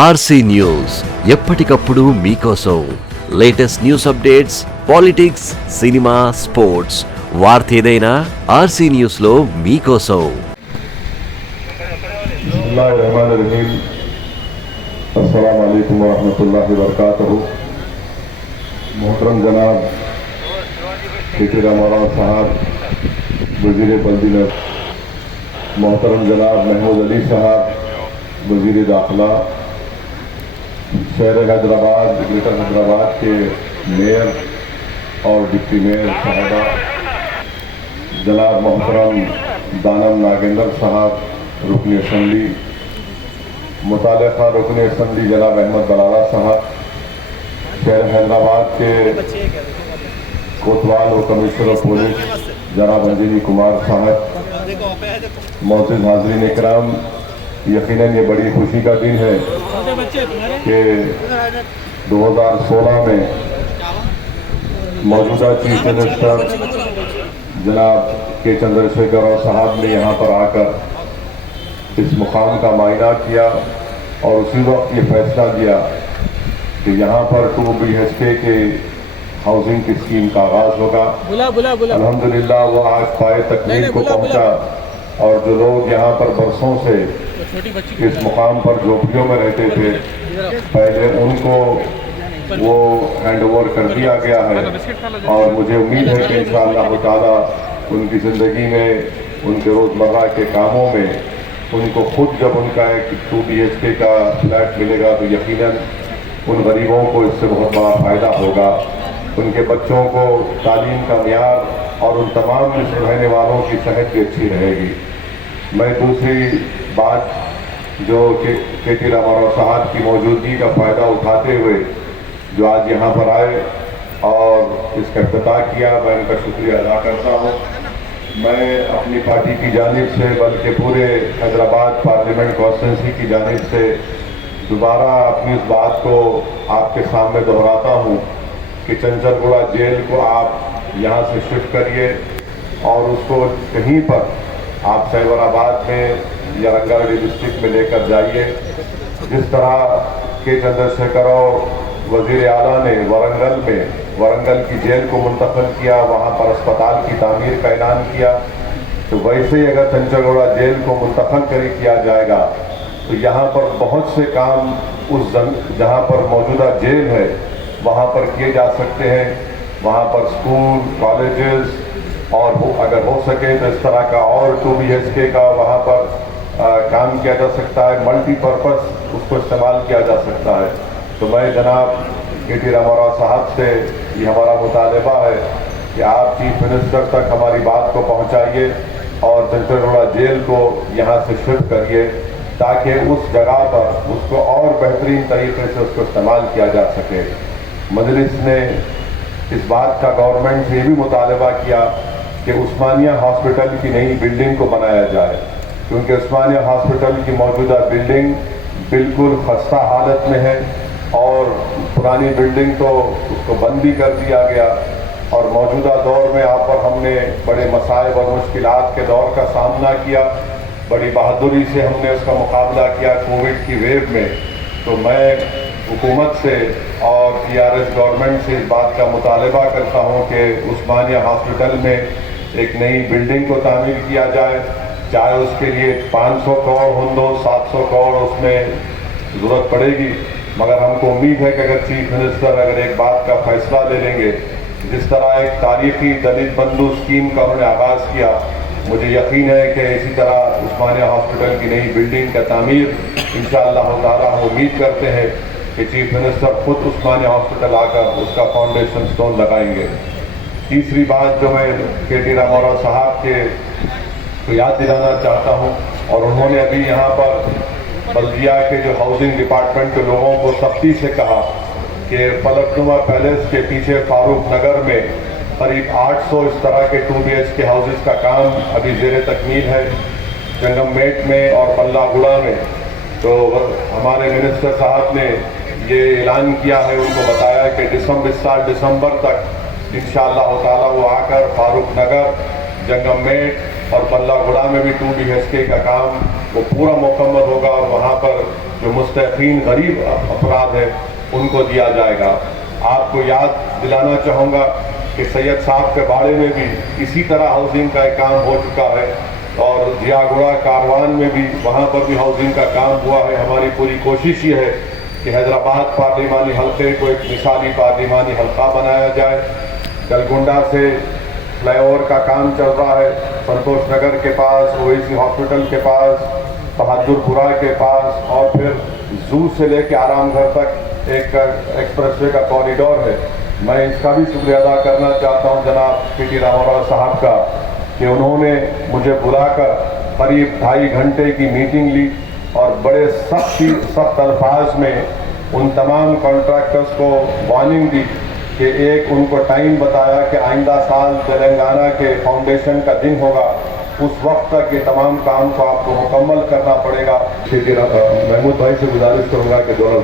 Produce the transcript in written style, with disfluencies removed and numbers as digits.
RC news ఎప్పటికప్పుడు మీకోసం latest news updates, politics, cinema, sports, వార్త ఏదైనా ఆర్సీ న్యూస్ లో మీకోసం. अस्सलामु अलैकुम वरहमतुल्लाहि वबरकातुहू. मोहतरम जनाब केटी रामाराव साहब वजीर बल्दिनत, मोहतरम जनाब महमूद अली साहब वजीर दाखिला, शहर हैदराबाद, ग्रेटर हैदराबाद के मेयर और डिप्टी मेयर साहबा, जनाब मोहतरम दानम नागेंद्र साहब रुकन असम्बली, मुतालिका रुकन असम्बली जनाब अहमद बलाला साहब, शहर हैदराबाद के कोतवाल और कमिश्नर ऑफ पुलिस जनाब अंजनी कुमार साहब, मोअज़्ज़िज़ हाज़रीन इकराम, यकीनन ये बड़ी खुशी का दिन है कि 2016 में मौजूदा चीफ मिनिस्टर जनाब के चंद्रशेखर राव साहब ने यहाँ पर आकर इस मुकाम का मायना किया और उसी वक्त ये फैसला किया कि यहाँ पर 2 BHK के हाउसिंग की स्कीम का आगाज़ होगा. अल्हम्दुलिल्लाह वो आज पाए तकमील को पहुँचा और जो लोग यहाँ पर बरसों से इस मुकाम पर झोपड़ियों में रहते थे, पहले उनको वो हैंड ओवर कर दिया गया है और मुझे उम्मीद है कि इंशाअल्लाह ताला उनकी ज़िंदगी में, उनके रोज़मर्रा के कामों में उनको खुद जब उनका एक 2 BHK का फ्लैट मिलेगा तो यकीनन उन गरीबों को इससे बहुत बड़ा फ़ायदा होगा. उनके बच्चों को तालीम का मियार और उन तमाम मिस्र रहने वालों की सेहत भी अच्छी रहेगी. मैं दूसरी बात जो केटी रामाराव साहब की मौजूदगी का फ़ायदा उठाते हुए जो आज यहाँ पर आए और इसका इफ्तिताह किया, मैं उनका शुक्रिया अदा करता हूँ. मैं अपनी पार्टी की जानिब से बल्कि पूरे हैदराबाद पार्लियामेंट कॉन्स्टिट्यूंसी की जानिब से दोबारा अपनी इस बात को आपके सामने दोहराता हूँ कि चंचलगुड़ा जेल को आप यहाँ से शिफ्ट करिए और उसको कहीं पर आप सैबराबाद में या रंगारेड्डी डिस्ट्रिक्ट में लेकर जाइए. जिस तरह के चंद्रशेखर राव वज़ीर आला ने वरंगल की जेल को मुंतकिल किया, वहाँ पर अस्पताल की तामीर का ऐलान किया, तो वैसे ही अगर चंचलगुड़ा जेल को मुंतकिल किया जाएगा तो यहाँ पर बहुत से काम उस जहाँ पर मौजूदा जेल है वहाँ पर किए जा सकते हैं. वहाँ पर स्कूल, कॉलेजेस और अगर हो सके तो इस तरह का और 2 BHK का वहाँ पर काम किया जा सकता है. मल्टीपर्पज़ उसको इस्तेमाल किया जा सकता है. तो मैं जनाब केटी रामाराव साहब से ये हमारा मुतालबा है कि आप चीफ मिनिस्टर तक हमारी बात को पहुँचाइए और चंचलगुड़ा जेल को यहाँ से शिफ्ट करिए ताकि उस जगह पर उसको और बेहतरीन तरीके से उसको इस्तेमाल किया जा सके. मजलिस ने इस बात का गवर्नमेंट से भी मुतालबा किया कि उस्मानिया हॉस्पिटल की नई बिल्डिंग को बनाया जाए, क्योंकि उस्मानिया हॉस्पिटल की मौजूदा बिल्डिंग बिल्कुल खस्ता हालत में है और पुरानी बिल्डिंग तो उसको बंद भी कर दिया गया और मौजूदा दौर में आप पर हमने बड़े मसाइब और मुश्किलात के दौर का सामना किया. बड़ी बहादुरी से हमने उसका मुकाबला किया कोविड की वेव में. तो मैं हुकूमत से और TRS गवर्नमेंट से इस बात का मुतालबा करता हूँ कि उस्मानिया हॉस्पिटल में एक नई बिल्डिंग को तामीर किया जाए, चाहे उसके लिए 500 करोड़ हो, 700 करोड़ उसमें ज़रूरत पड़ेगी, मगर हमको उम्मीद है कि अगर चीफ मिनिस्टर अगर एक बात का फैसला ले लेंगे, जिस तरह एक तारीखी दलित बंधु स्कीम का उन्होंने आगाज़ किया, मुझे यकीन है कि इसी तरह उस्मानिया हॉस्पिटल की नई बिल्डिंग का तामीर इंशाअल्लाह ताला हम उम्मीद करते हैं कि चीफ मिनिस्टर खुद उस्मानिया हॉस्पिटल आकर उसका फाउंडेशन स्टोन लगाएंगे. तीसरी बात जो मैं केटी रामाराव साहब के को याद दिलाना चाहता हूँ, और उन्होंने अभी यहाँ पर बल्दिया के जो हाउसिंग डिपार्टमेंट के लोगों को सख्ती से कहा कि फलकनुमा पैलेस के पीछे फारूक नगर में करीब 800 इस तरह के 2 BHK हाउसेस का काम अभी ज़ेर तकमील है, जंगममेट में और बल्लागुड़ा में. तो हमारे मिनिस्टर साहब ने ये ऐलान किया है, उनको बताया कि इस साल दिसंबर तक इंशाअल्लाह ताला वो आकर फारूक नगर, जंगममेट और बल्लागुड़ा में भी 2 BHK का काम वो पूरा मुकम्मल होगा और वहाँ पर जो मुस्तहक़ीन गरीब अफराद हैं उनको दिया जाएगा। आपको याद दिलाना चाहूँगा कि सैयद साहब के बाड़े में भी इसी तरह हाउसिंग का एक काम हो चुका है और जियागुड़ा कारवान में भी वहाँ पर भी हाउसिंग का काम हुआ है। हमारी पूरी कोशिश ये है कि हैदराबाद पार्लिमानी हल्के को एक मिसाली पार्लिमानी हल्का बनाया जाए। गलगुंडा से फ्लाईओवर का काम चल रहा है, संतोष नगर के पास, ओएसी हॉस्पिटल के पास, बहादुरपुरा के पास और फिर जू से लेके आरामघर तक एक एक्सप्रेसवे का कॉरिडोर है। मैं इसका भी शुक्रिया अदा करना चाहता हूं जनाब पीटी रामाराव साहब का कि उन्होंने मुझे बुलाकर करीब 2.5 घंटे की मीटिंग ली और बड़े सख्त अल्फाज में उन तमाम कॉन्ट्रैक्टर्स को वार्निंग दी कि एक उनको टाइम बताया कि आइंदा साल तेलंगाना के फाउंडेशन का दिन होगा, उस वक्त तक ये तमाम काम को आपको मुकम्मल करना पड़ेगा। महमूद भाई से गुजारिश करूँगा कि दोनों